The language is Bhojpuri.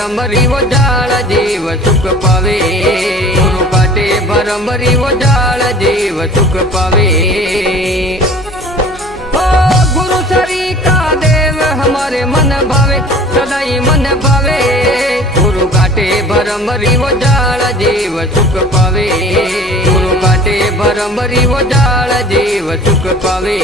ભરમરી જાળ જીવ સુખ પાવે ગુરુ કાટે ભરમરી જાળ જીવ સુખ પાવે गुरु सरी का देव हमारे मन भावे सदाई मन भावे गुरु काटे भरमरी जाल जीव सुख पावे गुरु काटे भरमरी जाल जीव सुख पावे।